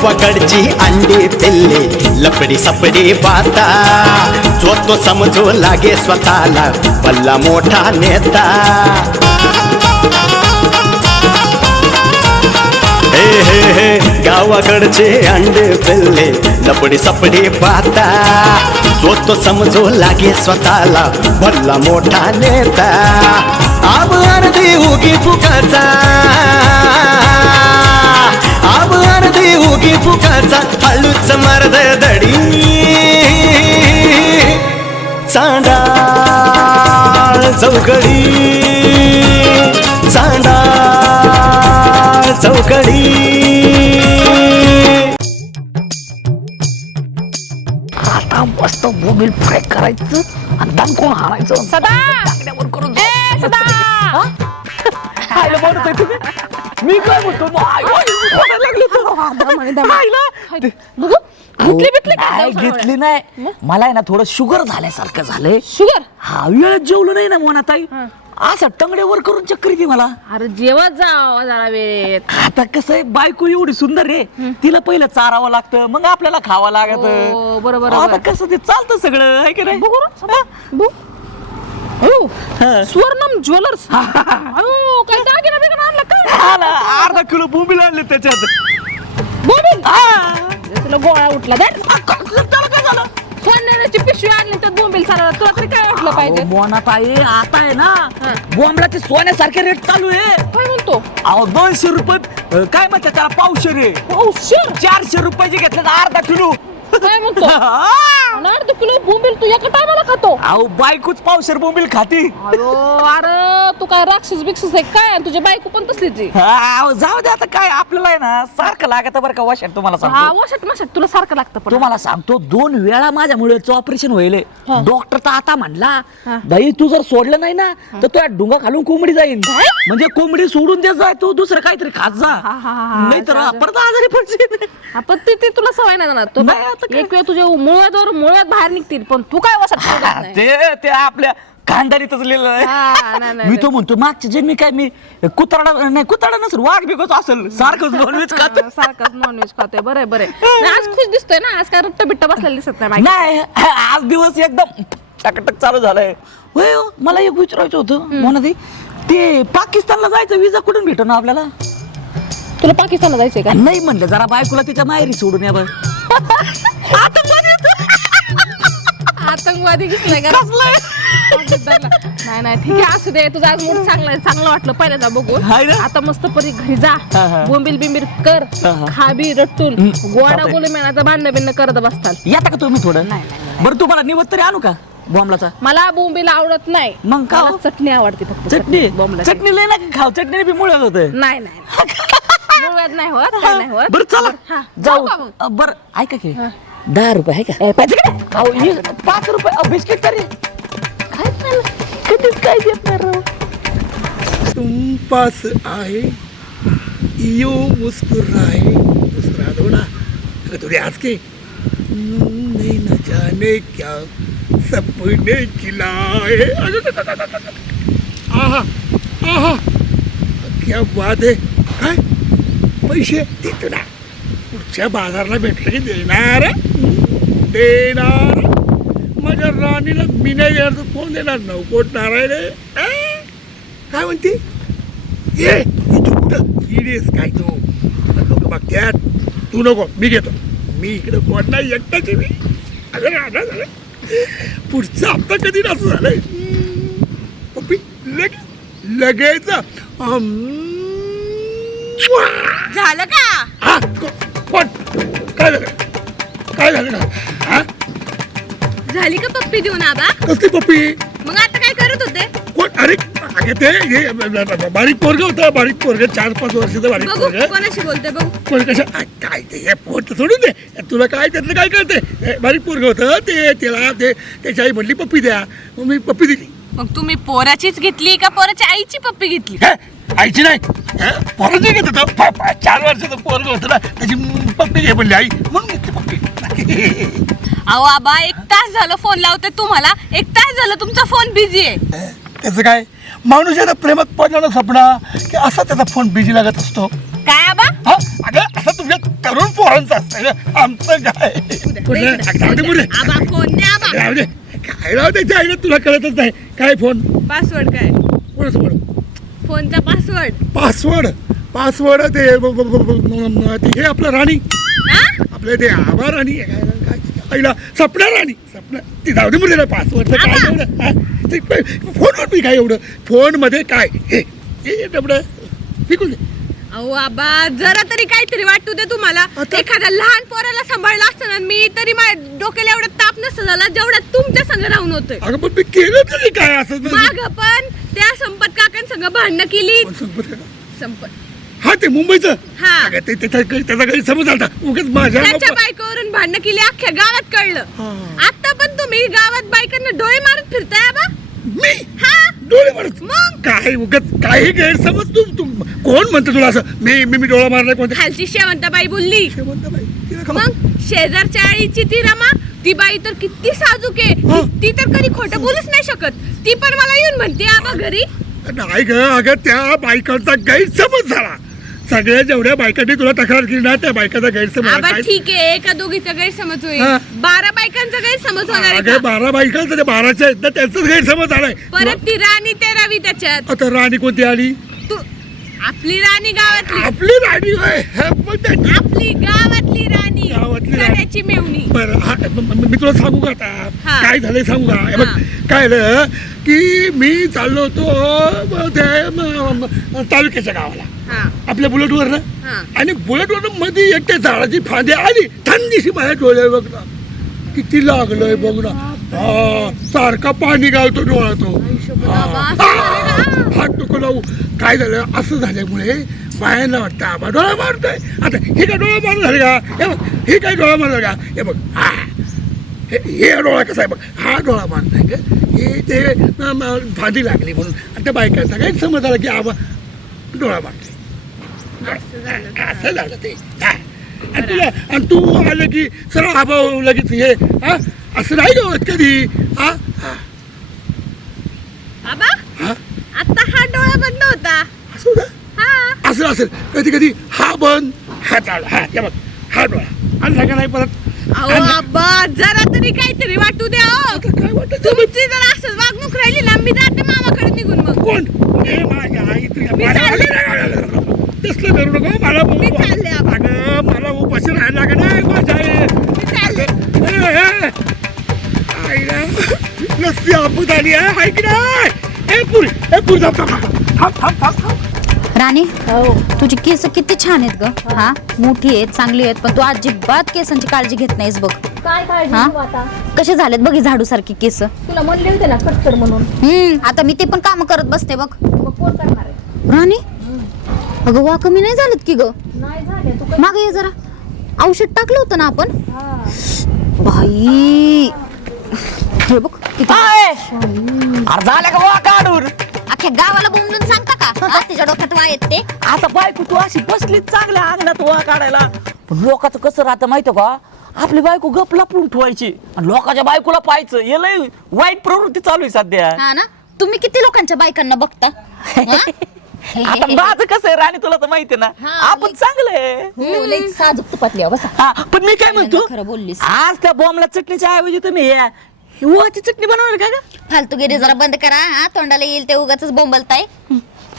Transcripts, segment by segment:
गावाकडची अंडी पिल्ले लपडी सपडी बाता जो तो समजू लागे स्वतःला भल्ला मोठा नेता हे हे हे गावाकडचे अंडे पिल्ले लपडी सपडी पाहता जो तो समजू लागे स्वतःला भल्ला मोठा नेता आब अर्धी उगी फुकाचा आब अर्धी उगी फुकाचा हळूच मर्द दडी चांडाळ चौकडी चांडाळ चौकडी आता मस्त बोंबील फ्राय करायचं आणि दान कोण हाणायचं सदा टाकण्यावर करून सदा खायला बनवत आहे तुम्ही मी काय म्हणतो घेतली नाही मला आहे ना थोडं शुगर झाल्यासारखं झालंय शुगर हा वेळेत जेवलो नाही ना मोनाताई असं टंगड्यावर करून चक्कर येते मला अरे जेवत जा जरा वेळेत आता कसं आहे बायको एवढी सुंदर आहे तिला पहिलं चारावं लागतं मग आपल्याला खावं लागत हो, बरोबर आता कसं ते चालतं सगळं आहे की नाही स्वर्णम ज्वेलर्स काय दागिना बिगिना आणला काय अर्धा किलो बोंबील आणले त्याच्यात बोंबील तुला गोळा उठला त्याला काय झालं सोन्याची पिशवी आणली तर बोंबील चालला तुला तरी काय वाटलं पाहिजे मोनाताई आता आहे ना बोंबलाचे सोन्यासारखे रेट चालू आहे काय म्हणतो अहो 200 रुपये काय म्हणतात त्याला पावशेर आहे पावशेर 400 रुपयाचे घेतले अर्धा किलो काय म्हणतो अर्धा किलो बोंबील तू एका टायमाला खातो अहो बायकोच पावशेर बोंबील खाती अरे तू काय राक्षस बिक्षस आहे काय तुझी बायको पण तसलीच आहे अहो जाऊ दे आता काय आपल्याला आहे ना सारखं लागत बरं का वशात तुम्हाला सांगतो वशात मशात तुला सारखं लागतं पण तुम्हाला सांगतो 2 वेळा माझ्या मुलाचं ऑपरेशन व्हायले डॉक्टर तर आता म्हणला बाई तू जर सोडलं नाही ना तर तुझ्या डुंगा खालून कोंबडी जाईल म्हणजे कोंबडी सोडून दे जाय तू दुसरं काहीतरी खात जा नाही तर परत आजारी पडशील आपण ते तुला सवय नाही जाणार तू एक वेळ तुझ्या मुळव्यात बाहेर निघतील पण तू काय वशात ते आपल्या खानदारीतच लिहिलं आहे मी तो म्हणतो मागच्या जन्मी काय मी कुत्राडा नसेल वाघ बिकच असेल सारखंच नॉनव्हेज खातो सारखंच नॉनव्हेज खातोय बरं बरं आज खुश दिसतोय ना आज काय रट्ट बिट्ट बसलेला दिसत नाही आज दिवस एकदम टकटक चालू झालाय होय मला एक विचारायचं होतं म्हणा ते पाकिस्तानला जायचं विजा कुठून भेटतो ना आपल्याला तुला पाकिस्तानला जायचंय का नाही म्हणलं जरा बायकोला तिच्या माहेरी सोडून या बघ आतंकवादी घेतलाय का नाही ठीक आहे असू दे तुझा आज मूड चांगलं वाटलं पहिल्यांदा बघू आता मस्त परी घरी जा बोंबील बिंबील कर खाबी रट्टून गोडा बोलू मेनाचं भांडण बिंड करत बसताल येता का तुम्ही थोडं बरं तुम्हाला निवत तरी आणू का बॉम्बलाचा मला बोंबील आवडत नाही मग का चटणी आवडते फक्त चटणी चटणी लय ना खाऊ चटणी बी मुळ्यात होत नाही मुळव्यात नाही होत काय नाही होत बरं चला जाऊ बरं ऐका की 10 रुपये आहे का 5 रुपये बिस्किट तरी कधीच काय देत नाही राव तुम पास आए यो मुस्कुरा दो ना अगर थोड़ी हंस के नहीं न जाने क्या सपने खिलाए आहा आहा क्या बात आहे काय पैसे देतो ना पुढच्या बाजारला भेटले की देणार माझ्या राणीला मी नाही देणार तर कोण देणार नवकोट नारायण काय म्हणते ये तू कुठं हिडीस काय तू लोक बघत्यात तू नको मी घेतो मी इकडे कोण नाही एकटाची मी अगं राहणार झालं पुढचा हप्ता कधी नसं झालंय पप्पी लगेच झालं का हा कोण काय झालं का हा झाली का पप्पी देऊन आबा कसली पप्पी मग आता काय करत होते कोण अरे अगे ते हे बारीक पोरग होतं बारीक पोरग 4-5 वर्षाचं बारीक पोरग कोणाशी बोलते बघू कोण कसं काय ते हे पोट सोडून दे तुला काय त्यातलं काय कळते बारीक पोरग होतं ते त्याला त्याची आई म्हणली पप्पी द्या मग मी पप्पी दिली मग तुम्ही पोराचीच घेतली का पोराच्या आईची पप्पी घेतली आईची नाही पोराची घेत होतं 4 वर्षाचं पोरग होतं ना त्याची पप्पी घे म्हणली आई म्हणून घेतली पप्पी अहो आबा 1 तास झालं फोन लावते तुम्हाला 1 तास झालं तुमचा फोन बिझी आहे त्याचं काय माणूस याचा प्रेमात पडलं ना सपना की असा त्याचा फोन बिझी लागत असतो काय आबा अगं असं तुझ्या तरुण पोरांचं असतं आमचं काय कुठलं जाऊ दे मुले आबा फोन द्या आबा. राहू दे काय राहू दे आईला तुला कळतच नाही काय फोन पासवर्ड काय कोणाचं फोन फोनचा पासवर्ड पासवर्ड ते हे आपलं राणी आपलं ते आबा राणी काय आईला सपना राणी सपना ती जाऊ दे मुले पासवर्ड काय एवढं फोनवर मी काय एवढं फोन मध्ये काय हे डबडं फिकून दे अहो आबा जरा तरी काहीतरी वाटू दे तुम्हाला. एखाद्या लहान पोराला सांभाळलं असतं ना मी तरी माझ्या डोक्याला एवढं ताप नसतं झाला जेवढा तुमच्या संग राहून होतोय. अगं पण मी केलं तरी काय असं माग पण त्या संपत काकांसंग भांडणं केली. संपत हा ते मुंबईचं हा. अगं ते त्याचा गैरसमज झाला उगाच माझ्या त्याच्या बायकोवरून भांडणं केली अख्ख्या गावात कळलं. आता पण तुम्ही गावात बायकांना डोळे मारत फिरताय आबा. मी हा डोळे मारत मग काय उगाच काही गैरसमज तू कोण म्हणतो तुला असं मी डोळा मारलाय कोणत्या खालची शेवंताबाई बोलली. शेवंताबाई, तिला खबर. मग शेजारच्या आळीची ती रमा ती बाई तर किती साजूक आहे. ती तर कधी खोटं बोलूच नाही शकत. ती पण मला येऊन म्हणते आबा घरी. नाही ग अगं त्या बायकांचा गैरसमज झाला सगळ्या जेवढ्या बायकांनी तुला तक्रार केली ना त्या बायकाचा गैरसमज आबा काय? ठीक आहे एका दोघीचा गैरसमज होईल. हा. 12 बायकांचा गैरसमज होणार आहे अगं का? 12 बायकांचा ते 12च्या आहेत ना त्यांचाच गैरसमज झालाय परत ती राणी ते रवी त्याच्यात. आता राणी कोणती आली तू आपली राणी गावातली आपली राणी होय हे पण त्या- आपली गावातली राणी गावातली राणी. सगळ्याची मेवणी. बरं मी तुला सांगू का आता हा. काय झालंय सांगू का हे बघ हा. काय झालं की मी चाललो होतो ते तालुक्याच्या गावाला हा आपल्या बुलेटवर ना हा आणि बुलेटवर मध्ये एक त्या झाडाची फांदी आली थंडीशी माझ्या डोळे बघ ना किती लागलंय बघ ना सारखा पाणी घालतो डोळा तो हात नको लावू काय झालं असं झाल्यामुळे बायांना वाटतं आबा डोळा मारतोय आता हे काय डोळा मारून झाले का हे बघ हे काय डोळा मारलं का हे बघ हा हे डोळा कसा आहे बघ हा डोळा मारत नाही का हे ते फांदी लागली म्हणून आणि त्या बायकांचा काय समज आला की आबा डोळा मारतोय असं झालं ते हा. आणि तुला आणि तू आलं की सरळ आबा लगेच हे हा असं नाही गवत कधी हा हा आबा हा आता हा डोळा बंद होता. असं का हा असं असेल कधी कधी हा बंद हा चाल हा हे बघ हा डोळा आणि का नाही परत अहो आबा जरा तरी काहीतरी वाटू द्या हो. काय वाटत तुमची जर असं वागणूक राहिली ना मी जाते मामाकडे निघून मग. कोण ए माझ्या आई तुझ्या मी चालले. तसलं करू नको मला मी चालले आबा. अगं मला उपाशी राहायला लागत नाही माझ्या आई मी चालले. आईला लस्सी आपत आली आहे ऐक ना ए पुरी थांब राणी तुझी केस किती छान आहेत ग. हा मोठी आहेत चांगली आहेत पण तू अजिबात केसांची काळजी घेत नाहीस बघ. काय काळजी हा? घेऊ आता कसे झालेत बघ ही झाडू सारखी केस. तुला म्हणले होते ना कटकर म्हणून आता मी ते पण काम करत बसते बघ. मग कोण करणार आहे राणी अगं वा कमी नाही झालेत की ग. नाही झाले तू माग ये जरा औषध टाकलं होतं ना आपण. हा. बाई हे बघ किती अरे झालं का वा काढून अख्ख्या गावाला बोंबलून सांगता का हा, तिच्या डोक्यात वा येत ते. आता बायको तू अशी बसली चांगल्या अंगणात वा काढायला पण लोकांचं कसं राहतं माहिती का आपली बायको गप लपवून ठेवायची आणि लोकांच्या बायकोला पाहायचं हे लय वाईट प्रवृत्ती चालू आहे सध्या. हा ना तुम्ही किती लोकांच्या बायकांना बघता हा? आता माझं कसं आहे राणी तुला तर माहिती ना हा, आपण चांगलं आहे. हो, लई साजूक तुपातली आहे, बसा हा पण मी काय म्हणतो खरं बोललीस. आज त्या बॉम्बला चटणीच्या ऐवजी तुम्ही हिवाची चटणी बनवणार का ग? फालतूगिरी जरा बंद करा हा तोंडाला येईल ते उगाच बोंबलताय.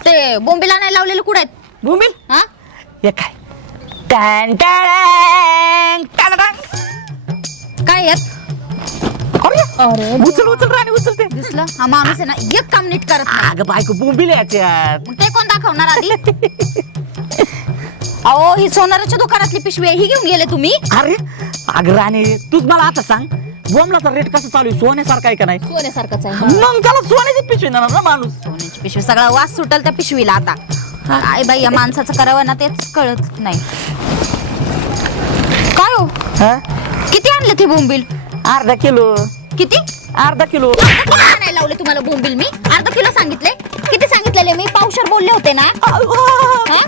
ते बोंबीला नाही लावलेलं कुठं आहेत बोंबील हा हे काय टॅन टॅडॅंग, टॅडॅडॅंग. काय येत अरे उचल उचल राणी उचल ते दिसलं हा माणूस आहे ना एक काम नीट करत नाही. अगं बायको बोंबील याच्यात मग ते कोण दाखवणार आधी अहो ही सोनाराच्या दुकानातली पिशवी आहे ही घेऊन गेले तुम्ही. अरे अगं राणी तूच मला आता सांग बॉम्बलाचा रेट कसा चालू आहे सोन्यासारखा आहे का नाही सोन्यासारखाच आहे मग त्याला सोन्याची पिशवी देणार ना माणूस. सोन्याची पिशवी सगळा वास सुटल त्या पिशवीला आता. काय बाई या माणसाचं करावं ना तेच कळत नाही. काय हो हा? किती आणले ते बोंबील. अर्धा किलो किती अर्धा किलो अर्धा किलो आणायला लावले तुम्हाला बोंबील मी. अर्धा किलो सांगितले किती सांगितलेले मी पावशर बोलले होते ना. हा?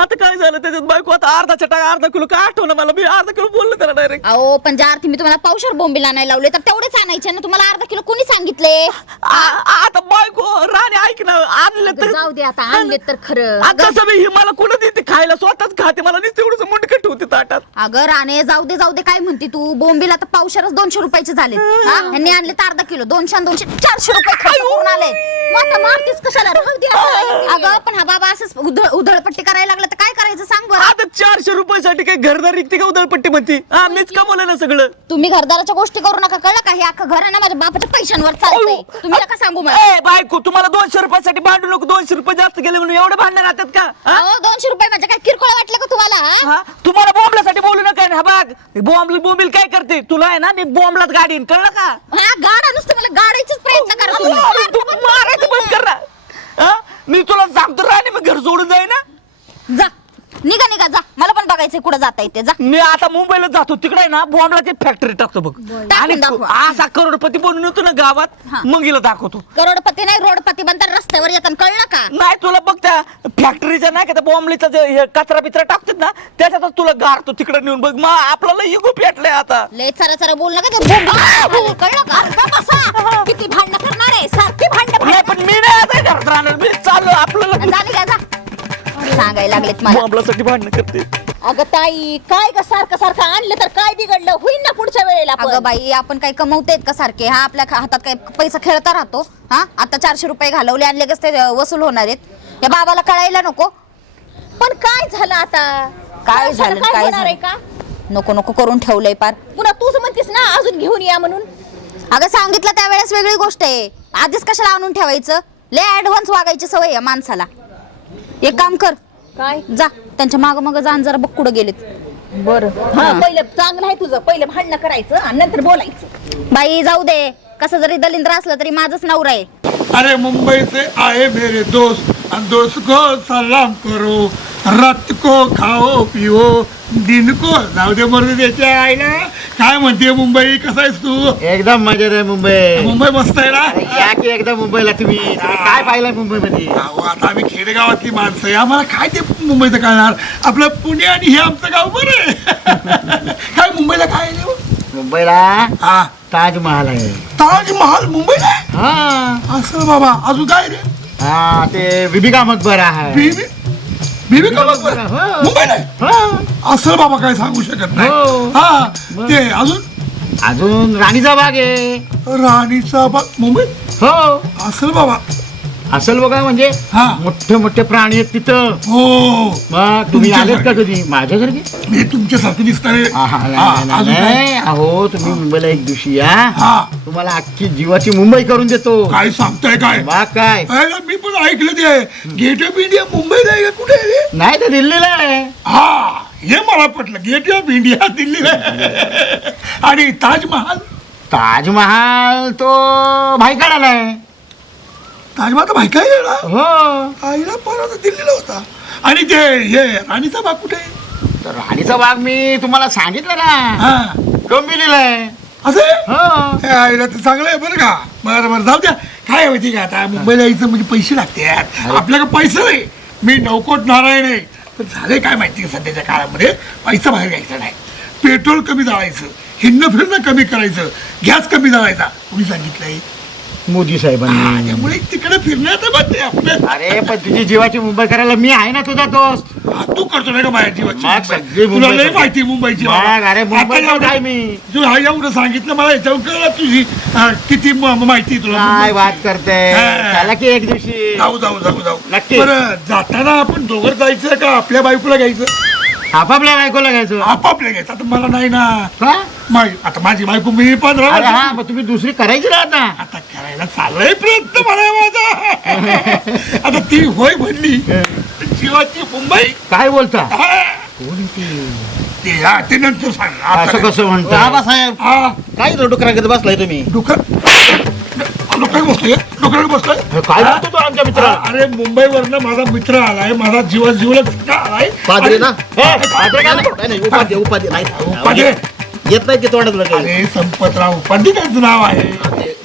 आता काय झालं त्याच्यात बायको आता अर्धा टाका अर्धा किलो काय आठवलं मला मी अर्धा किलो बोललो त्याला डायरेक्ट. अहो पण ज्या अर्थी मी तुम्हाला पावशर बोंबील आणायला लावले तर तेवढेच आणायचे ना. तुम्हाला अर्धा किलो कोणी सांगितले. आता बायको राणी ऐक ना आणलं तर जाऊ दे आता आणले तर खरं आता सगळी ही मला कोण देते खायला स्वतःच खाते मला नुसतं एवढंच मुंडकं ठेवते ताटात. अगं राणे जाऊ दे काय म्हणते तू? बोंबीला तर पावशेरच 200 रुपयाचे झाले. यांनी आणले तर अर्धा किलो, 200 आणि 200 400 रुपये खर्च करून आले. मग आता मारतीस कशाला? राहू दे आता. अगं पण हा बाबा असंच उधळपट्टी करायला लागला तर काय करायचं सांग बरं. आता 400 रुपयासाठी काही घरदार निघते का उधळपट्टी म्हणती? मीच कमवलं ना सगळं. तुम्ही घरदाराच्या गोष्टी करू नका, कळलं का? हे अख्खं घर आहे ना माझ्या बापाच्या पैशांवर चालतंय. तुम्ही नका सांगू मला. ए बायको, तुम्हाला 200 रुपयासाठी भांडू नको. 200 रुपये जास्त गेले म्हणून एवढे भांडण राहतात का? अहो 200 रुपये म्हणजे काय किरकोळ वाटलं का तुम्हाला? हा? हा? तुम्हाला बॉम्बलासाठी बोलू नका ना. बाग बॉम्बिल काय करते तुला आहे ना? मी बॉम्बलाच गाडीन, कळलं का? हा गाडा नुसतं मला गाडायचाच प्रयत्न करा तुम्ही. तू मारायचं बंद कर ना. हा? मी तुला सांगतो राणी, मी घर सोडून जाईन ना. जा निघा जा, मला पण बघायचंय कुठं जाता येते. जा. मी आता मुंबईला जातो, तिकडे ना बॉम्बलाची फॅक्टरी टाकतो बघ. आणि दाखवा. असा करोडपती बनून येतो ना गावात, हा. मग हिला दाखवतो. करोडपती नाही रोडपती बनतात रस्त्यावर येतात, कळलं का? नाही तुला बघ त्या फॅक्टरीच्या नाही का त्या बॉम्बलीचा जे हे कचरा बिचरा टाकतात ना, त्याच्यातच तुला गारतो तिकडे नेऊन बघ. मग आपल्याला इगो पेटलंय आता. लय चरा बोल नका ते बोंबील. कळलं का? आता बसा. किती भांडणं करणार आहे? सारखी नाही भांडणं. पण मी नाही आता घरात राहणार. मी चाललो आपल्याला. जा सांगायला लागलेत मला. बॉम्बलासाठी भांडणं करते. अगं ताई काय का सारखं आणलं तर काय बिघडलं? होईल ना पुढच्या वेळेला पण. अगं बाई आपण काय कमवतेत का सारखे? हा आपल्या हातात काय पैसा खेळता राहतो? हा आता 400 रुपये घालवले आणि लगेच ते वसूल होणार आहेत. या बाबाला कळायला नको. पण काय झालं आता? काय झालं काय काय होणार आहे झालं? का? नको करून ठेवलंय पार. पुन्हा तूच म्हणतेस ना अजून घेऊन या म्हणून. अगं सांगितलं त्यावेळेस वेगळी गोष्ट आहे. आधीच कशाला आणून ठेवायचं? लय ऍडव्हान्स वागायची सवय आहे माणसाला. एक काम कर, काय? जा त्यांच्या माग जा आणि जरा बघ कुठं गेलेत. बरं हा पहिलं चांगलं आहे तुझं. पहिलं भांडणं करायचं आणि नंतर बोलायचं. बाई जाऊ दे, कसं जरी दलिंद्र असलं तरी माझंच नवरा आहे. अरे मुंबई से आए मेरे दोस्त, और दोस्त को सलाम करो, रात को खाओ पिओ, दिन को जाऊ दे मर्द त्याच्या आईला. काय म्हणते मुंबई? कसा आहेस तू? एकदम मजेत आहे मुंबई. मुंबई मस्त आहे ना? या की एकदा मुंबईला तुम्ही काय पाहिलंय मुंबईमध्ये? अहो, आता आम्ही खेडेगावातली माणसं आहे, आम्हाला काय ते मुंबईचं कळणार. आपलं पुणे आणि हे आमचं गाव बरं आहे. काय मुंबईला काय आहे रे? मुंबईला हा ताजमहाल आहे. ताजमहाल मुंबईला आहे? हा असं बाबा. अजून काय रे? हा ते बिबिका मकबरा आहे. बीबी का मकबरा? हो. मुंबईला आहे? हा. असं बाबा काय सांगू शकत नाही. हो. हा ते अजून अजून राणीचा बाग आहे. राणीचा बाग मुंबईत? हो असेल बाबा. असल बघा म्हणजे हा. मोठे मोठे प्राणी आहेत तिथं. हो मग तुम्ही आलेत का कधी माझ्यासारखे? मी तुमच्यासारखं दिसतंय. अजून काय? नाही अहो तुम्ही मुंबईला एक दिवशी या, हा तुम्हाला अख्खी जीवाची मुंबई करून देतो. काय सांगताय काय? बाग काय अरे, मी पण ऐकलं ते गेट ऑफ इंडिया मुंबईला आहे का? कुठे आहे रे? नाही तर दिल्लीला आहे. हा हे मला पटलं. गेट ऑफ इंडिया दिल्लीला आहे. आणि ताजमहाल? ताजमहाल तो भायखळ्याला आहे. ताजमहाल तर माहिती आहे ना? हो आईला परत दिल्लीला होता. आणि ते हे राणीचा बाग कुठे आहे? तर राणीचा बाग मी तुम्हाला सांगितलं ना, हा डोंबिवलीला आहे. असं आहे? हो हे आईला तर चांगलं आहे बरं का. बरं जाऊ द्या. काय माहिती का आता मुंबईला यायचं म्हणजे पैसे लागतात. आपल्याकडे पैसे नाही. मी नवकोट नारायण आहे. पण झाले काय माहिती का सध्याच्या काळामध्ये पैसा बाहेर घ्यायचा नाही. पेट्रोल कमी जाळायचं, हिंडणं फिरणं कमी करायचं, गॅस कमी जाळायचा. कोणी सांगितलंय? मोदी साहेबांनी. त्यामुळे तिकडे फिरण्यात बंद आहे आपलं. अरे पण तुझी जीवाची मुंबई करायला मी आहे ना तुझा दोस्त. हा, तू करतो नाही का माझ्या जीवाची मग मुंबई? सगळी तुला मुंबई लई करतो. माहिती मुंबईची मग अरे मुंबईचा काय मी. तू हा एवढं सांगितलं मला याच्यावर कळलं तुझी किती माहिती आहे तुला काय मुंबईची. बात करते. हा. चला की एक दिवशी जाऊ जाऊ जाऊ जाऊ नक्की. बरं जाताना आपण दोघं जायचं का आपल्या बायकोला घ्यायचं? आपापल्या बायकोला घ्यायचं. आपापल्या घ्यायचं. आता मला नाही ना. का? आता माझी बायको मी पण अरे राहणार. हा मग तुम्ही दुसरी करायची ना आता. आता करायला चाललाय प्रयत्न मला माझा. आता ती होय म्हणली जीवाची मुंबई. काय बोलता? हा. कोण ते नंतर सांग. असं कसं म्हणतो? बाबासाहेब हा काय डोकराकडे बसलाय तुम्ही? डोक्यात बसलोय. डोक्यात बसलोय. काय बोलतो तो आमच्या मित्राला? अरे मुंबईवरनं माझा मित्र आलाय. माझा जीवला आलाय. पादरे ना? पादरे का? नाही उपाधी नाही पादरे. येत नाही की तोंडात लगेच. अरे संपतराव उपाध्यायचं नाव आहे.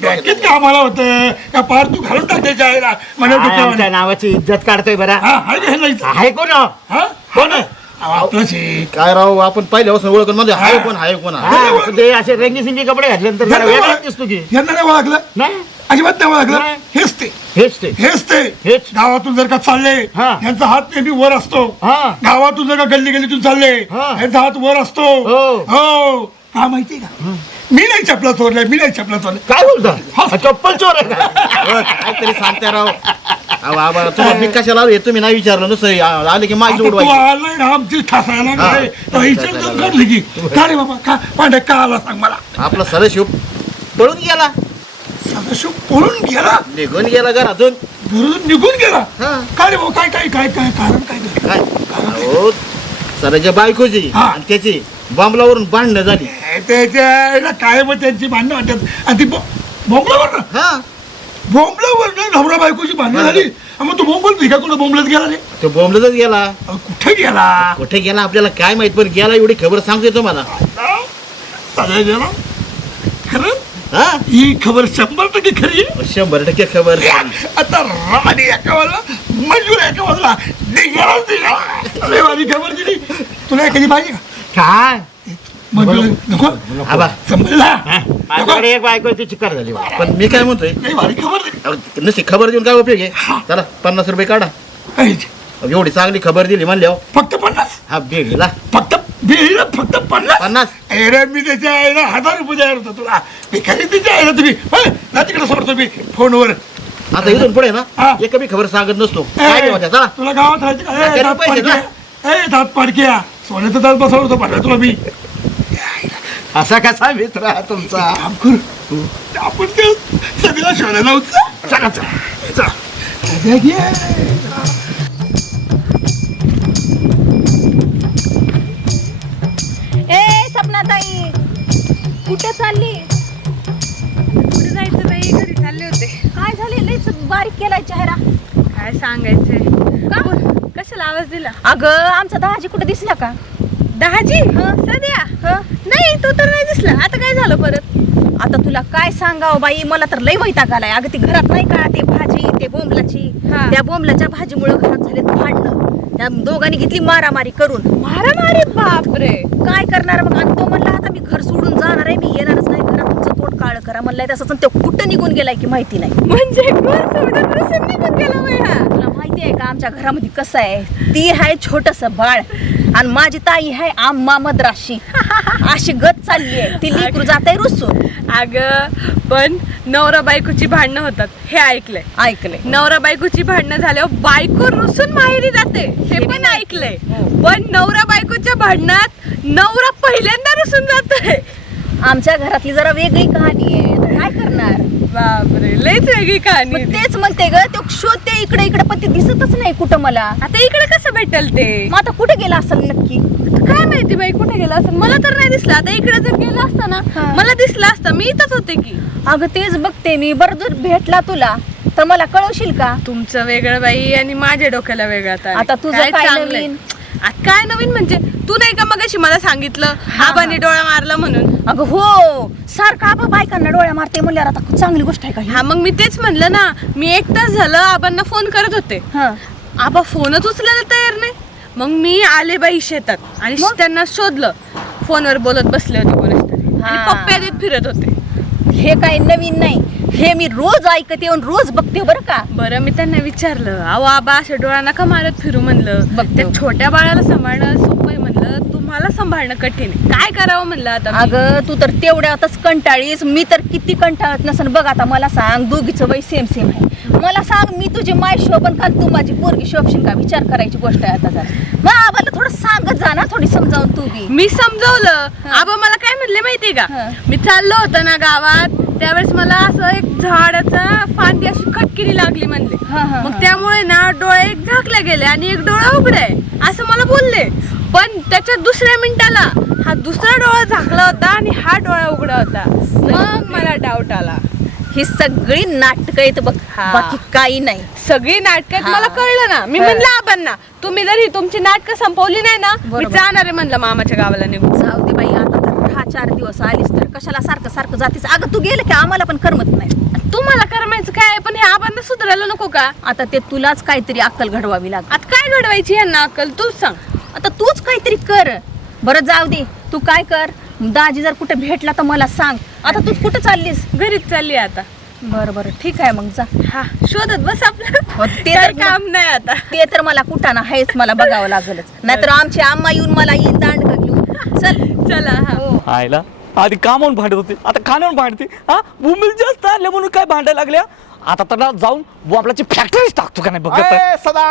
बँकेत कामाला होतं का पार तू घालून टाकायच्या आहे ना मला काय आमच्या डोक्यावर. नावाची इज्जत काढतोय बरा. हा आहे का हे नाही? आहे कोण? हा हो ना. आपलंच आहे. काय राव आपण पहिल्यापासून ओळखून म्हणजे हाय कोण हाय कोण हा, ते असे रंगीसिंगी कपडे घातल्यानंतर जरा वेगळाच दिसतो की. यांना नाही ओळखलं? नाही अजिबात नाही ओळखलं. नाही. हेच ते हेच ते हेच ते हेच. गावातून जर का चालले हा. यांचा हात नेहमी वर असतो. हा. गावातून जर का गल्ली गल्लीतून चालले हा. यांचा हात वर असतो. हो. हो का माहितीये का मी नाही चपला चोरलाय, मी नाही चपला चोरलाय. काय बोलता चप्पल चोर आहे का? हो, काहीतरी सांगते राव. अहो, आबा, तुम्हाला मी कशाला आलो हे तुम्ही नाही विचारलं नुसतं आले की माझी आता तू उडवायची. आलाय ना आमची ठासायला नाही तर विचारतो काढली की का रे बाबा का पांड्या का आला सांग मला. आपला सदस्य पळून गेला, सदस्य पळून गेला, निघून गेला घरातून. घरून निघून गेला. हा. काय रे बाबा काय काय काय काय कारण काय काय अहो, सराच्या बायकोची हा. आणि त्याची बॉम्बलावरून भांडणं झाली. त्याच्या काय मग त्यांची भांडणं वाटतात आणि ती बोंबलावर ना हा, बोंबलावर ना नवरा बायकोची भांडणं झाली. मग तो बोंबल भिका कुठं बोंबलत गेला रे. तो बॉम्बलाच गेला. अहो, कुठे गेला कुठे गेला आपल्याला काय माहित, पण गेला एवढी खबर सांगतोय तुम्हाला. सगळ्या गेला खरं. हा, ही खबर 100% खरी आहे. 100% खबर. आता राणी एका वाजला मंजूर एका वाजला निघाला रेवानी खबर दिली. तुला एखादी पाहिजे का काय मंजूर नको आबा, समजला माझ्याकडे एक बायको आहे, तिची कर झाली बा. पण मी काय म्हणतोय, नाही भारी खबर दिली. अहो, नुसती खबर देऊन काय उपयोग आहे. चला 50 रुपये काढा. पाहिजे. अहो, एवढी चांगली खबर दिली म्हणल्यावर फक्त 50. हा बेडीला फक्त बिलीला फक्त 50. 50. अरे मी त्याच्या आईला 1000 रुपये द्यायला होतो तुला. भिकारी तिच्या आईला तुम्ही ना तिकडे सोडतो मी फोनवर. आता इथून पुढे हा. ना एक बी खबर सांगत नसतो. काय रे माझ्या, चला. तुला गावात राहायचं का? त्याचे दात पैसे पाडक्या. दात पाडक्या सोन्याचा दात बसवलं होतं पाडला तुला मी. असा कसा मित्र आहे तुमचा? काम करू आपण ते सगळ्याला शोधायला होतं. चला चला चला घे. ए सपनाताई कुठे चालली? कुठे जायचं बाई, घरी चालले होते. काय झाले? लईच बारीक केलाय चेहरा. काय सांगायचंय का? कशाला आवाज दिला? अगं आमचा दाजी कुठे दिसला का? दहाजी सध्या नाही, तो तर नाही दिसला. आता काय झालं परत? आता तुला काय सांगावं बाई, मला तर लई वैताग आलाय. अगं ती घरात नाही का ते भाजी ते बोंबलाची, हा. त्या बोंबलाच्या भाजीमुळे घरात झाले भांडणं. त्या दोघांनी घेतली मारामारी करून. मारामारी? बापरे. काय करणार मग? आणि तो म्हणला आता मी घर सोडून जाणार आहे, मी येणारच नाही घरात, तुमचं तोट काळ करा म्हणलाय तसंच. आणि तो कुठं निघून गेलाय की माहिती नाही. म्हणजे घर सोडून रुसून निघून गेला बाई हा. तुला माहिती आहे का आमच्या घरामध्ये कसं आहे? ती आहे छोटस बाळ आणि माझी ताई आहे आम्मा मद्राशी. अशी गत चालली आहे. ती लेकरू जात आहे रुसून. अगं पण नवरा बायकोची भांडणं होतात हे ऐकलंय. ऐकलंय. नवरा बायकोची भांडणं झाल्यावर बायको रुसून माहेरी जाते हे पण ऐकलंय. पण नवरा बायकोच्या भांडणात नवरा पहिल्यांदा रुसून जातोय. आमच्या घरातली जरा वेगळी कहाणी आहे. आता काय करणार? बापरे, लयच वेगळी कहाणी मग आहे ती. तेच म्हणते ग, तो शोधते इकडे इकडे पण ते दिसतच नाही कुठं मला. आता इकडे कसं भेटल ते? मग आता कुठे गेला असेल नक्की? काय माहिती बाई कुठे गेला असं. मला तर नाही दिसला. आता इकडे जर गेला असता ना हा. मला दिसला असता. मी इथंच होते की. अगं तेच बघते मी. बरं जर भेटला तुला तर मला कळवशील का? तुमचं वेगळं बाई आणि माझ्या डोक्याला वेगळं. आता तुझं काय चांगलंय? नवीन? आता काय नवीन म्हणजे तू नाही का मगाशी मला सांगितलं आबाने डोळा मारला म्हणून. अगं हो, सारखा आबा बायकांना डोळ्या मारते म्हणल्यावर आता चांगली गोष्ट आहे का ही? हा मग मी तेच म्हणलं ना. मी 1 तास झालं आबांना फोन करत होते. हा. आबा फोनच उचलायला तयार नाही. मग मी आले बाई शेतात आणि मग? त्यांना शोधलं. फोनवर बोलत बसले होते कोणीच तरी आणि हा. पप्प्या देत फिरत होते. हे काही नवीन नाही. हे मी रोज ऐकते आणि रोज बघते बरं का. बरं मी त्यांना विचारलं, अहो आबा अशा डोळा नका मारत फिरू म्हणलं. बघतो. त्या छोट्या बाळाला सांभाळणं सोपं आहे म्हणलं, तुम्हाला सांभाळणं कठीण आहे. काय करावं म्हणलं आता मी? अगं तू तर तेवढ्यातच कंटाळीस. मी तर किती कंटाळत नसन. बघ आता मला सांग, दोघीचं वय सेम सेम आहे. मला सांग, मी तुझी माय शोभन का तू माझी पोरगी शोभशील का? विचार करायची गोष्ट आहे आता जरा. मग आबाला थोडं सांगत जा ना, थोडी समजावून तू बी. मी समजावलं. आबा मला काय म्हणले माहितीये का? हा. मी चाललो होतो ना गावात त्यावेळेस मला असं एक झाडाचा फांदी अशी खटकिरी लागली म्हणले. हा, हा, मग हा. त्यामुळे ना डोळे एक झाकले गेले आणि एक डोळा उघडाय असं मला बोलले. पण त्याच्या दुसऱ्या मिनिटाला हा दुसरा डोळा झाकला होता आणि हा डोळा उघडा होता. मग मला डाऊट आला. ही सगळी नाटकं आहेत बघ, हा. बाकी काही नाही. सगळी नाटकात हा. मला कळलं ना. मी हा. म्हणलं आबांना, तुम्ही जर ही तुमची नाटकं संपवली नाही ना मी बरोबर. जाणार आहे म्हणलं मामाच्या गावाला निघून. जाऊ दे बाई, आता तर 4 दिवस आलीस तर कशाला सारखं सारखं जातीस? अगं तू गेलं की आम्हाला पण करमत नाही. तुम्हाला करमायचं काय? पण हे आबांना सुधारायला नको का? आता ते तुलाच काहीतरी अक्कल घडवावी लागेल. आता काय घडवायची यांना अक्कल तूच सांग. आता तूच काहीतरी कर. बरं जाऊ दे, तू काय कर, दाजी जर कुठे भेटला तर मला सांग. आता तू कुठं चाललीस? घरीच चालली आता. बरं बरं ठीक आहे मग जा. हा शोधत बस आपलं हो, ते काय तर काम नाही आता. ते तर मला कुठाना आहेच, मला बघावं लागलच. नाहीतर आमची आम्मा येऊन मला येईन दांड घेऊन. चल चला हा आयला आधी कामावून भांडत होते आता खाण्यावर भांडते. हा भूमी जास्त आणल्या म्हणून काय भांडायला लागल्या. आता तर जाऊन बॉम्बलाची फॅक्टरीच टाकतो का नाही बघ. ए, सदा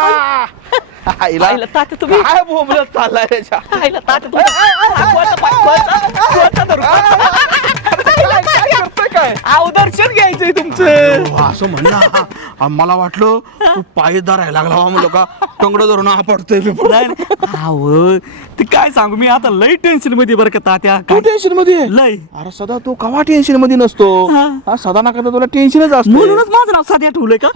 आईला आईला तात्या तुम्ही काय बोंबलत चाललाय त्याच्या आईला तात्या तुम्ही कोणाचा पाय कोणाचा- कोणाचा धरू? अहो, दर्शन घ्यायचंय तुमचं. असं म्हणणं मला वाटलं तू पायी धरायला लागला म्हणलं का टंगड धरून आपडतोय नाही नाही. अहो ते काय सांगू मी आता लई टेन्शन मध्ये बरं का तात्या. तू टेन्शन मध्ये आहे? लई अरे सदा तू कवा टेन्शन मध्ये नसतो. हा. हा, सदा ना कदा तुला टेन्शनच असतं. म्हणूनच माझं नाव साध्या ठेवलंय का.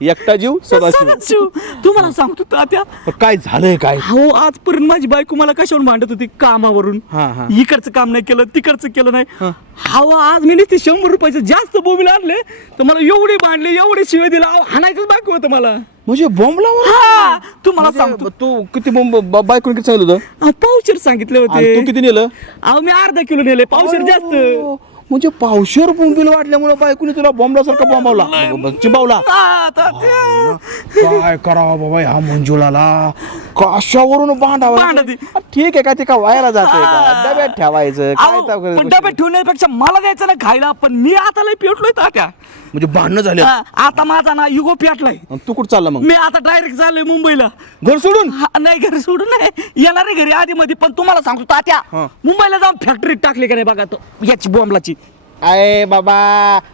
एकटा जीव सदाशिव. सदाशिव. तुम्हाला सांगतो तात्या पण काय झालंय काय हो आजपर्यंत माझी बायको मला कशावरून भांडत होती कामावरून. हा, हा. इकडचं काम नाही केलं तिकडचं केलं नाही. हवा आज मी नुसते 100 रुपयाचे जास्त बोबील आणले तर मला एवढे भांडले एवढे शिवाय दिला. हाणायचंच बाकी होतं मला. म्हणजे बोंबलावर हा तुम्हाला सांगतो म्हणजे तू किती बोंब बायकोने किती सांगितलं होतं पावशेर सांगितले आणि होते. तू किती नेलं अहो मी अर्धा किलो नेले पावशेर जास्त. म्हणजे पावशेर बोंबील वाढल्यामुळे बायकोने तुला बॉम्बलासारखा बॉम्बावला चिंबावला. हा, तात्या. काय करावं बाबा ह्या मंजुळाला कशावरून बांधावं भांडती. ठीक आहे का ते का व्हायला जाते का डब्यात ठेवायचं काय अहो, पण डब्यात ठेवण्यापेक्षा मला द्यायचं ना खायला पण मी आता लय पेटलोय तात्या. म्हणजे भांडणं झाले हा, आता माझा ना युगो पेटलाय. तू कुठं चालला मग मी आता डायरेक्ट चाललोय मुंबईला. घर सोडून हा, नाही घरी सोडून नाही येणार आहे घरी आधी मध्ये पण तुम्हाला सांगतो तात्या हा. मुंबईला जाऊन फॅक्टरीत टाकली का नाही बघा तो याची बॉम्बलाची. अरे बाबा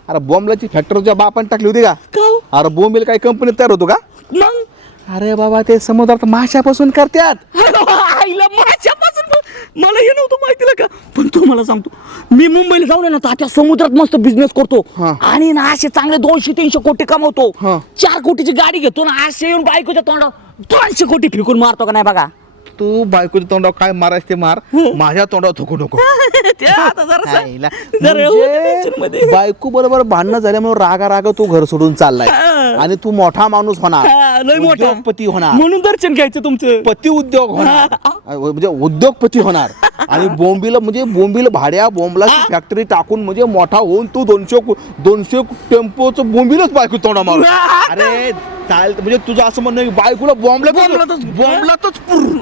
अरे बॉम्बलाची फॅक्टरीच्या बापान टाकली होती का का हो? अरे बॉम्बेला काही कंपनीत तयार होतो का मग अरे बाबा ते समुद्रात माशापासून करतात. आईला माझ्यापासून मला हे नव्हतं माहितीला का पण तुम्हाला सांगतो मी मुंबईला जाऊन आहे ना तात्या समुद्रात मस्त बिझनेस करतो हा. आणि ना असे चांगले 200-300 कोटी कमवतो. हा. 4 कोटीची गाडी घेतो ना असे येऊन बायकोच्या तोंडावर 200 कोटी फेकून मारतो का नाही बघा. तू बायकोच्या तोंडावर काय मारायचं ते मार माझ्या तोंडावर थोकू नको ते आता जरासं- आईला. जरा होतं tension मध्ये. म्हणजे बायको बरोबर भांडणं झाल्यामुळे रागा तू घर सोडून चाललाय हा. आणि तू मोठा माणूस होणार हा, लय मोठा उद्योगपती होणार म्हणून दर्शन घ्यायचं तुमचं. पती उद्योग होणार म्हणजे उद्योगपती होणार आणि बोंबील भाड्या बोंबलाची फॅक्टरी टाकून म्हणजे मोठा होऊन तू 200 टेम्पोचं बोंबीलच बायको तोंडा मारून. अरे चाल म्हणजे तुझं असं म्हणणं आहे की बायकोला बॉम्बलातच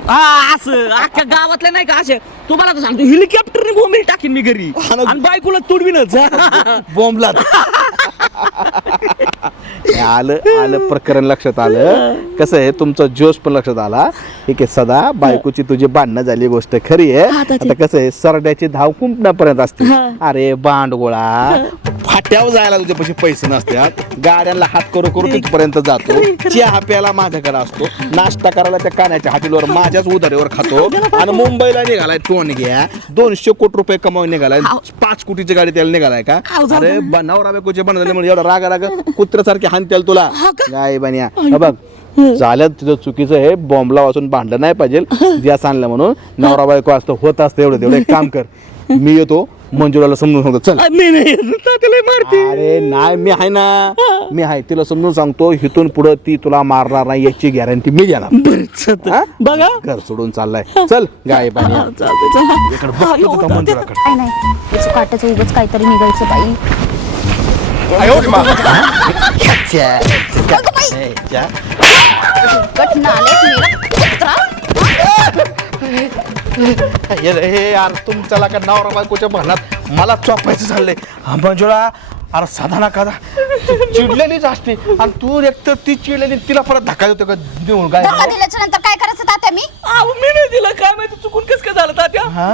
हा असं अख्ख्या गावातले नाही का असे तुम्हाला तर सांगतो हेलिकॉप्टरने बोंबील टाकीन मी घरी आणि बायकोला तुडवीनच. बॉम्बलात आलं प्रकरण लक्षात आलं. कसं आहे तुमचा जोश पण लक्षात आला. ठीक आहे सदा बायकोची तुझी भांडणं झाली गोष्ट खरी आहे. आता कसं आहे सरड्याची धाव कुंपणापर्यंत असते. अरे बांडगोळा फाट्यावर जायला तुझ्यापाशी पैसे नसतात गाड्यांना हात करू तिथपर्यंत जातो. चहा प्यायला माझ्याकडे असतो नाश्ता करायला त्या कानाच्या हाटीलवर माझ्याच उधारीवर खातो आणि मुंबईला निघालाय टोन घ्या 200 कोटी रुपये कमावून निघालाय 5 कोटीची गाडी त्याला निघालाय का. अरे नवरा बायकोचे बन झाल्यामुळे एवढा राग कुत्र्यासारखे हानत्याल तुला काय बन्या. बघ झालं तुझं चुकीचं हे बॉम्बला वाचून भांडलं नाही पाहिजे गॅस आणलं म्हणून नवरा बायको असतं होत असतं एवढं एक काम कर मी येतो मंजुळाला समजून सांगतो चल. अरे नाही मी आहे ना मी आहे तिला समजून सांगतो इथून पुढे ती तुला मारणार नाही याची गॅरंटी मी देणार. हा? बघा घर सोडून चाललाय चल गाय पाणी इकडे बघतो तुझा मंजुळाकडे. काय नाही त्याचं काटाचं उगाच काहीतरी निघायचं बाई. कट नाले मेला हे यार तुमच्याला का नवरा बायकोच्या भांडणात मला चोपायचं झालंय. मंजुळा अरे साधा ना कादा चिडलेलीच असते आणि तू एक तर ती चिडलेली तिला परत धक्का देतो का देऊन काय धक्का दिल्याच्या नंतर काय करायचं तात्या मी. मी नाही दिलं काय माहिती चुकून कस काय झालं तात्या. हा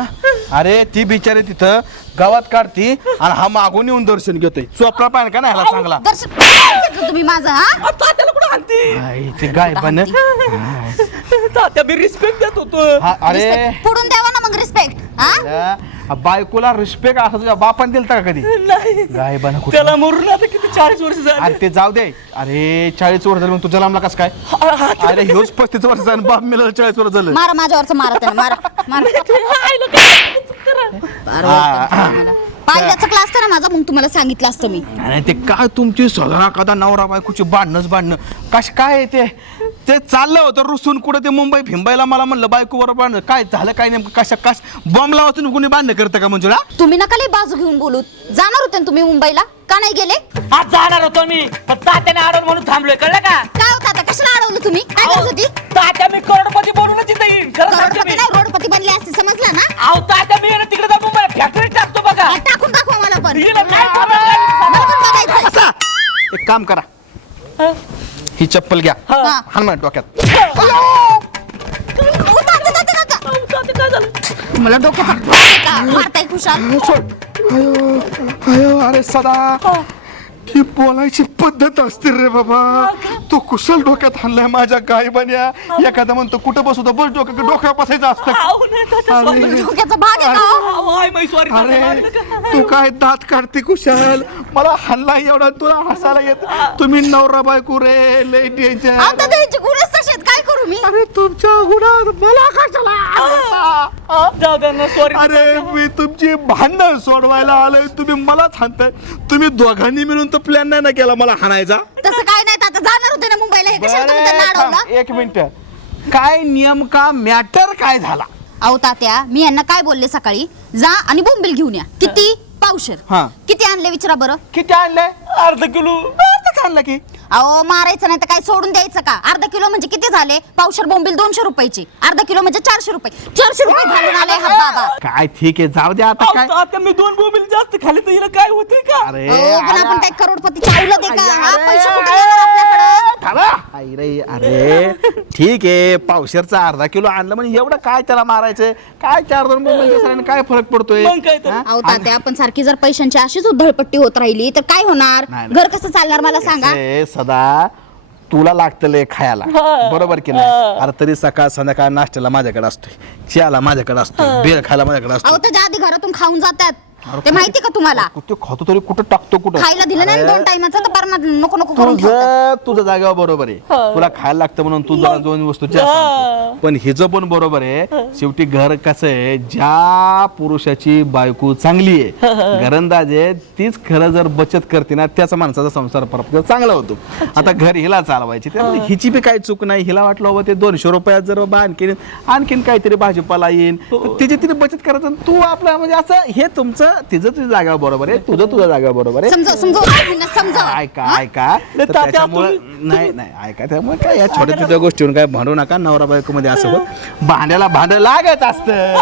अरे ती बिचारी तिथं गावात काढती आणि हा मागून येऊन दर्शन घेतोय चोपडा पाहिजे का नाही ह्याला चांगला. दर्शन घेतलं तुम्ही माझं हा तात्याला कुठं आणते आई, ते गाय पण तात्या मी रिस्पेक्ट देत होतो. अरे पुढून द्यावा ना मग रिस्पेक्ट हा. बायकोला रिस्पेक्ट असा तुझ्या बापाने दिलता का कधी नाही गाय बन त्याला मरून आता किती 40 वर्ष झाली. अरे ते जाऊ दे अरे 40 वर्ष झालं मग तुझ्या लांबला कस काय. अरे ह्योच 35 वर्ष झालं बाप मेला 40 वर्ष झालं. मारा माझ्यावरचं मारा त्याला मारा मारा. पाहिल्याचा क्लास ना माझा मग तुम्हाला सांगितलं असतं मी. अरे ते काय तुमची सगळा कदा नवरा बायकोची भांडणं कश काय आहे ते चाललं होतं रुसून कुठं ते मुंबई फिंबायला मला म्हणलं बायको बरोबर काय झालं काय नेमकं कश बॉम्ब लावून कोणी भांडणं करतं का मंजुळा. तुम्ही नका लई बाजू घेऊन बोलू जाणार होते ना तुम्ही मुंबईला का नाही गेले? आज जाणार होतो मी पण तात्याने अडवलं म्हणून थांबलोय, कळलं का? काय होतं आता? कशाला अडवलं तुम्ही? काय करत होती? तात्या मी करोडपती बनूनच इथे येईन, खरं सांगतो करोडपती मी. नाही, रोडपती बनली असते, समजलं ना? अहो तात्या मी आहे ना तिकडे जाऊन मला फॅक्टरी टाकतो बघा. टाकून दाखवा मला पण. हिला काय मला पण बघायचंय. बसा. एक काम करा, ही चप्पल घ्या, हा. हनुमान डोक्यात. ओ, तात्या. मला डोक्याचा मारताय खुशाल. अयो अरे सदा ही बोलायची पद्धत असते रे बाबा. तो कुशल डोक्यात हाणलाय माझ्या गायबान्या. एखादा म्हणतो कुठं बसू तर बस डोक्यात बसायचं असतं. डोक्याचा भाग आहे का? अरे तू काय दात काढते कुशाल, मला हल्ला एवढा तुला हसायला येत. तुम्ही नवरा बायको रे, लय डेंजर. आता त्यांची गुणच तशी आहेत, काय करू मी? अरे तुमच्या गुणात मला कशाला? सॉरी. अरे मी तुमची भांडण सोडवायला आलोय, तुम्ही मलाच हाणताय. तुम्ही दोघांनी मिळून तो प्लॅन नाही ना केला मला हाणायचा. तसं काय नाही, आता जाणार होते ना मुंबईला, हे कशाला तुम्ही त्यांना अडवलं? एक मिनिट, काय नेमका मॅटर काय झाला? अहो तात्या, मी यांना काय बोलले सकाळी, जा आणि बोंबील घेऊन या. किती? पावशेर. हा. किती आणले विचारा बरं? किती आणलंय? अर्धा किलो. अर्धच आणलं की. अहो मारायचं नाही तर काय सोडून द्यायचं का? अर्धा किलो म्हणजे किती झाले? पावशेर बोंबील 200 रुपयाची, अर्धा किलो म्हणजे 400 रुपये. 400 रुपये घालून आले हा बाबा. काय ठीक आहे, जाऊ दे आता. काय आता मी 2 बोंबील जास्त खाली तर हिला काय होते का? अरे हो, पण आपण काय करोडपती चावलं दे का? हा, अरे, पैसे कुठे येणार आपल्याकडं? अरे ठीक आहे, पावशेरचा अर्धा किलो आणलं म्हणजे एवढं काय त्याला मारायचं? काय 4-2 बोंबील काय फरक पडतोय? मग काय तर? हा? अहो तात्या, आपण सारखी जर पैशांची अशीच उधळपट्टी होत राहिली तर काय होणार? नाही. घर कसं चालणार मला सांगा? कसंय, सदा तुला लागतले खायला, बरोबर की नाही? अरे तरी सकाळ संध्याकाळ नाश्त्याला माझ्याकडे असतोय, चहाला माझ्याकडे असतोय, बेळ खायला माझ्याकडे अहो असतो. त्याच्या आधी घरातून खाऊन जातात, ते माहिती का तुम्हाला? ते खातो तरी कुठं टाकतो कुठं? खायला दिलं नाही अरे, 2 टाइमाचं तर परत नको नको करून ठेवतात. तुझं जागेवर बरोबर आहे, तुला खायला लागतं म्हणून तू जरा 2 वस्तू जास्त आणतो. पण हिचं पण बरोबर आहे. शेवटी घर कसं आहे, ज्या पुरुषाची बायको चांगली आहे, घरंदाज आहे, तीच खरं जर बचत करते ना, त्याचा माणसाचा संसार परत चांगला होतो. आता घर हिला चालवायची, त्यामुळे हिची बी काही चूक नाही. हिला वाटलं बाबा ते 200 रुपयात जर बाबा आणखीन काहीतरी भाजीपाला येईन, तिची तिने बचत करायचं. तू आपला म्हणजे असं हे तुमचं, तिचं तुझ्या जागा बरोबर आहे, तुझ्या जागा बरोबर आहे. समजा ऐका तर त्याच्यामुळे नाही ऐका, त्यामुळे काय या छोट्या छोट्या गोष्टीवर काय भांडू नका. नवरा बायको मध्ये असं होत, भांड्याला भांड लागत असतं.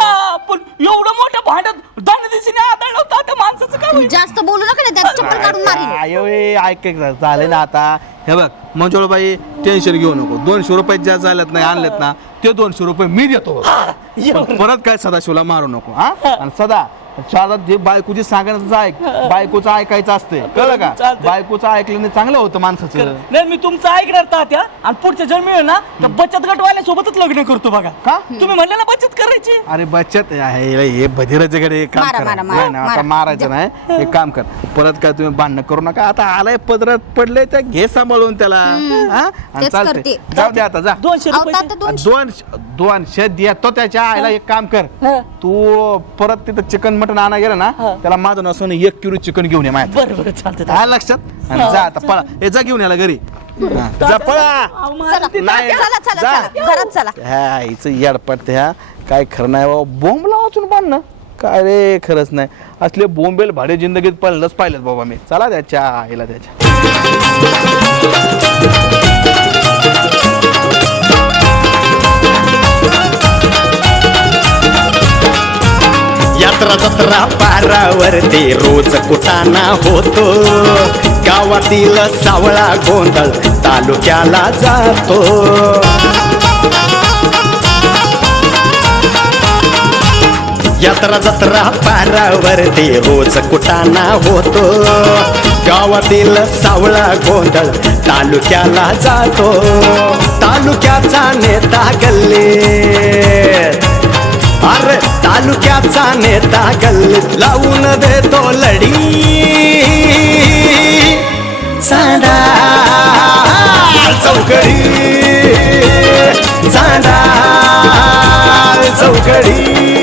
पण एवढं मोठं भांडत दिवशीने आदळ होता त्या माणसाचं काय होईल? जास्त बोलू नका रे, त्यात चप्पल काढून मारीन. ऐक झाले ना आता. हे बघ मंजुळाबाई, टेन्शन घेऊ नको. 200 रुपये ज्या झाल्यात नाही आणलेत ना, ते 200 रुपये मी देतो. पण परत काय सदाशिवला मारू नको. हा, आणि सदा जे बायकोची सांगण्याचं ऐक, बायकोचं ऐकायचं असते, कळलं का? चालतंय. बायकोचं ऐकल्याने चांगलं होतं माणसाचं. नाही मी तुमचं ऐकणार तात्या, आणि पुढच्या जन्म मिळेल ना तर बचत गटवाल्यासोबतच लग्न करतो बघा. का? तुम्ही म्हणले ना बचत करायची. अरे बचत हे बधिराच्याकडे काम मारा, करा. मारा, नाही ना, आता मारा. मारायचं नाही. एक काम कर, परत काय तुम्ही भांडण करू नका. आता आलाय पदरात पडले तर घे सांभाळून त्याला. हा? आणि तेच चालतंय. करते. जाऊ दे आता, जा. 200 अहो रुपये तात्या 200 200 देतो त्याच्या आईला. एक काम कर, तू परत तिथं चिकन मटन आणा गेलं ना, त्याला माझं नसून 1 किलो चिकन घेऊन ये माझ्या. बरं बरं चालतं. काय लक्षात? आणि जा आता पळा. हे जा घेऊन याला घरी. हा, जा पळा. नाही, चला जा. घरात चला. ह्या हिचं येडपट ह्या काय खरं नाही बाबा. बोंबला वाचून बांधणं काय रे, खरंच नाही. असले बोंबेल भाडे जिंदगीत पहिलंच पाहिलेत बाबा मी. चला त्याच्या आईला त्याच्या. यात्रा जत्रा पारावरती रोज कुटाणा होतो. गावातील सावळा गोंधळ तालुक्याला जातो. यात्रा जत्रा पारावरती रोज कुटाणा होतो. गावातील सावळा गोंधळ तालुक्याला जातो. तालुक्याचा नेता गल्लीत, अरे तालुक्याचा नेता गल्लीत लावून देतो लढी. चांदा चौकडी, चांदा चौकडी.